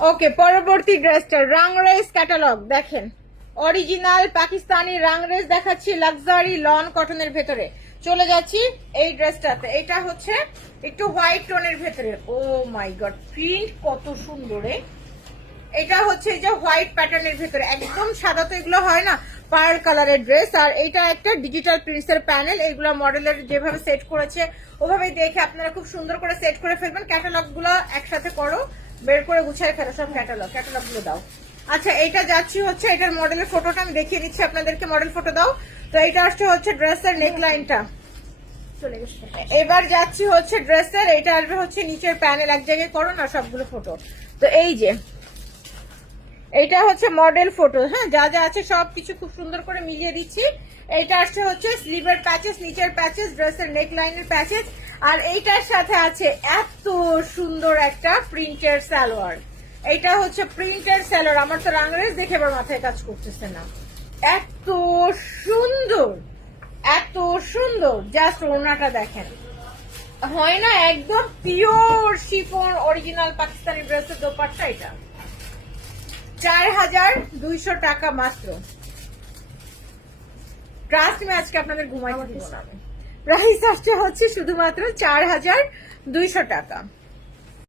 ওকে পরবর্তী ড্রেসটা রাংরেস ক্যাটালগ দেখেন। অরিজিনাল পাকিস্তানি রাংরেস দেখাচ্ছি লাক্সারি লন কটনের ভেতরে। চলে যাচ্ছি এই ড্রেসটাতে এটা হচ্ছে একটু হোয়াইট টোনের ভেতরে। ও মাই গড প্রিন্ট কত সুন্দর এটা হচ্ছে যে হোয়াইট প্যাটার্নের ভেতরে। একদম সাদা তো এগুলো হয় না পার কালারের ড্রেস আর এটা একটা ডিজিটাল প্রিন্সের প্যানেল এগুলো মডেলের যেভাবে সেট করেছে ওভাবে দেখে আপনারা খুব সুন্দর করে সেট করে ফেলবেন। ক্যাটালগগুলো একসাথে করো। বের করে গুছায় ফেলো সব ক্যাটালগ ক্যাটালগগুলো দাও। আচ্ছা এইটা যাচ্ছি হচ্ছে এটার মডেলের ফটোটা আমি দেখিয়ে দিচ্ছি আপনাদেরকে মডেল ফটো দাও। তো এইটা আসছে হচ্ছে ড্রেসের নেক লাইনটা এবার যাচ্ছি হচ্ছে ড্রেসের এটা আসবে হচ্ছে নিচের প্যানেল এক জায়গায় করো না সবগুলো ফটো তো এই যে এইটা হচ্ছে মডেল ফটো হ্যাঁ যা যা আছে সব কিছু খুব সুন্দর করে মিলিয়ে দিচ্ছি। এইটা আসছে হচ্ছে স্লিভের প্যাচেস নিচের প্যাচেস ড্রেসের নেক লাইনের প্যাচেস আর এইটার সাথে আছে এত সুন্দর একটা প্রিন্টের সালোয়ার এইটা হচ্ছে প্রিন্টের সালোয়ার আমার তো রাংরেজ দেখে এবার মাথায় কাজ করতেছে না। এত সুন্দর এত সুন্দর। জাস্ট ওনাটা দেখেন। হয় না, একদম পিওর শিফন অরিজিনাল পাকিস্তানি ড্রেসের দোপাট্টা এটা। চার হাজার দুইশো টাকা মাত্র। ট্রাস্ট আজকে আপনাদের ঘুমাই প্রাইস আসছে হচ্ছে শুধুমাত্র চার হাজার দুইশো টাকা।